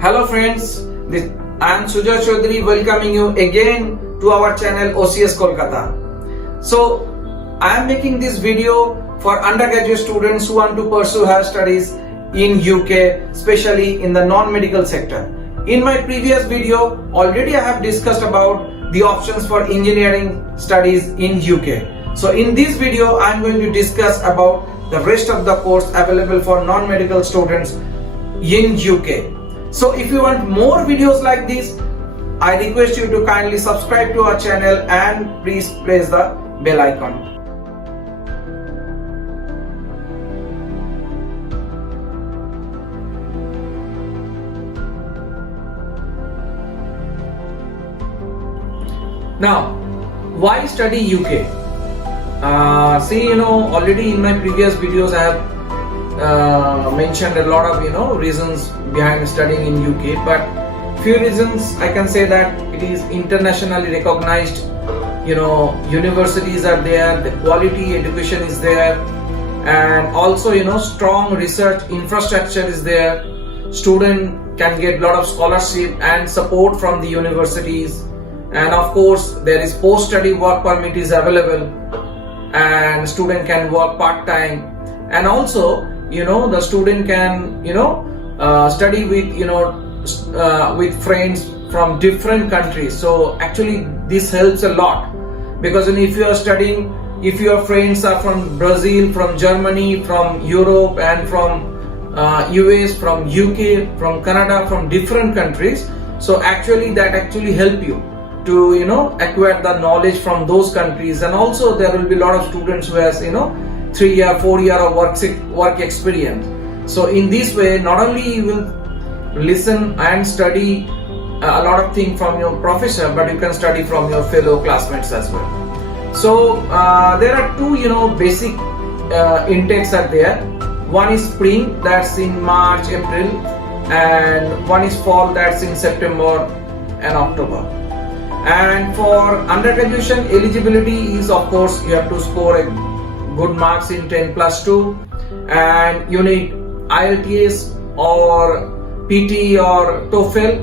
Hello friends, I am Sujay Chaudhary welcoming you again to our channel OCS Kolkata. So I am making this video for undergraduate students who want to pursue higher studies in UK, especially in the non-medical sector. In my previous video, already I have discussed about the options for engineering studies in UK. So in this video, I am going to discuss about the rest of the course available for non-medical students in UK. So if you want more videos like this, I request you to kindly subscribe to our channel and please press the bell icon. Now, why study UK? Already in my previous videos I have mentioned a lot of reasons behind studying in UK, but few reasons I can say that it is internationally recognized. Universities are there, the quality education is there, and also strong research infrastructure is there. Student can get lot of scholarship and support from the universities, and of course there is post-study work permit is available, and student can work part-time, and also the student can study with friends from different countries. So actually this helps a lot, because if you are studying, if your friends are from Brazil, from Germany, from Europe, and from US, from UK, from Canada, from different countries, so actually that actually help you to acquire the knowledge from those countries. And also there will be a lot of students who has 3-year, 4-year of work experience. So in this way, not only you will listen and study a lot of things from your professor, but you can study from your fellow classmates as well. So there are two basic intakes are there. One is spring, that's in March, April, and one is fall, that's in September and October. And for undergraduation eligibility is, of course, you have to score a good marks in 10+2, and you need IELTS or PT or TOEFL.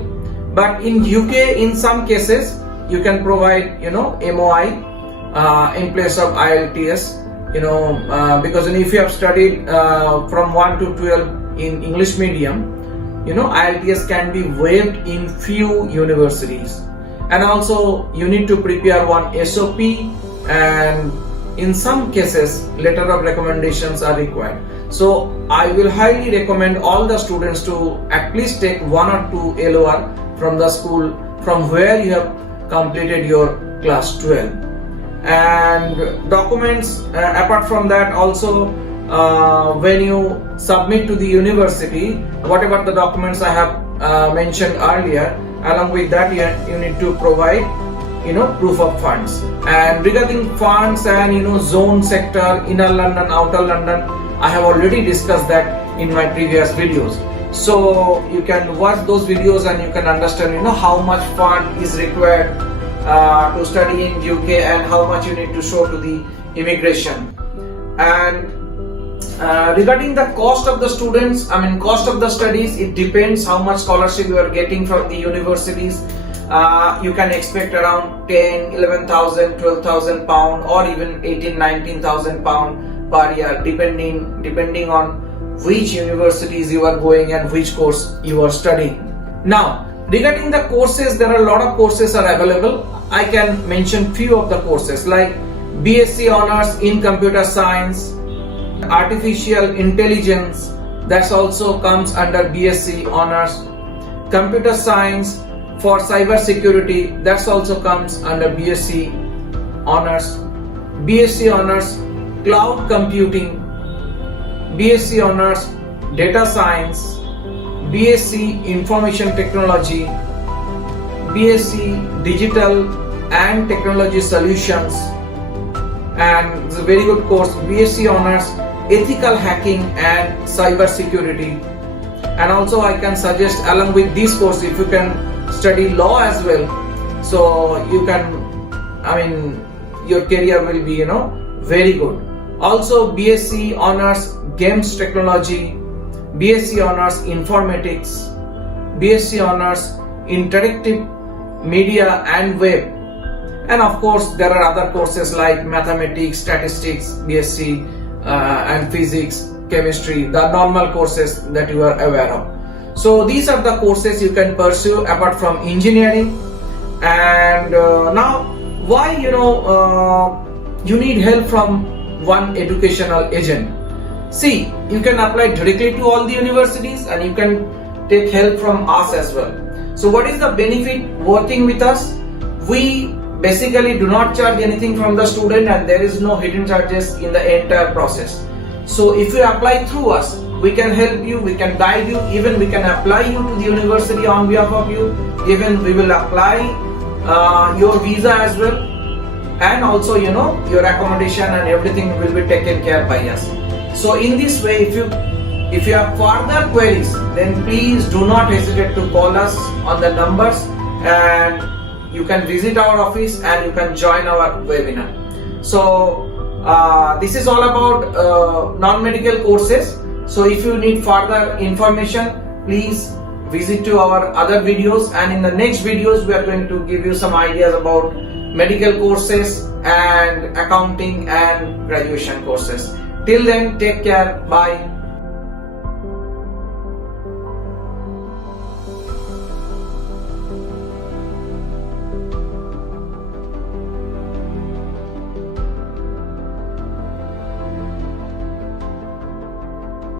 But in UK, in some cases, you can provide MOI in place of IELTS. Because if you have studied from 1 to 12 in English medium, IELTS can be waived in few universities. And also you need to prepare one SOP, and in some cases letter of recommendations are required. So I will highly recommend all the students to at least take 1 or 2 LOR from the school from where you have completed your class 12. And documents, apart from that, also when you submit to the university, whatever the documents I have mentioned earlier, along with that you need to provide proof of funds. And regarding funds and zone sector, inner London, outer London, I have already discussed that in my previous videos. So you can watch those videos and you can understand how much fund is required to study in UK and how much you need to show to the immigration. And regarding the cost of the students, cost of the studies, it depends how much scholarship you are getting from the universities. You can expect around 10, 11,000, 12,000 pound, or even 18, 19,000 pound per year, depending on which universities you are going and which course you are studying. Now, regarding the courses, there are a lot of courses are available. I can mention few of the courses like BSc Honors in Computer Science, Artificial Intelligence, that also comes under BSc Honors. Computer Science for Cyber Security, that also comes under BSc Honors. BSc Honors Cloud Computing, BSc Honors Data Science, BSc Information Technology, BSc Digital and Technology Solutions, and it's a very good course, BSc Honors Ethical Hacking and Cyber Security. And also I can suggest, along with this course, if you can study law as well, so you can, your career will be very good. Also BSc Honors Games Technology, BSc Honors Informatics, BSc honors interactive media and web. And of course, there are other courses like mathematics, statistics, BSc, and physics, chemistry, the normal courses that you are aware of. So these are the courses you can pursue apart from engineering. And now, why you need help from one educational agent? See, you can apply directly to all the universities, and you can take help from us as well. So what is the benefit working with us? We basically do not charge anything from the student, and there is no hidden charges in the entire process. So if you apply through us, we can help you, we can guide you, even we can apply you to the university on behalf of you, even we will apply your visa as well, and also your accommodation and everything will be taken care by us. So in this way, if you have further queries, then please do not hesitate to call us on the numbers, and you can visit our office and you can join our webinar. So this is all about non-medical courses. So if you need further information, please visit to our other videos, and in the next videos we are going to give you some ideas about medical courses and accounting and graduation courses. Till then, take care. Bye.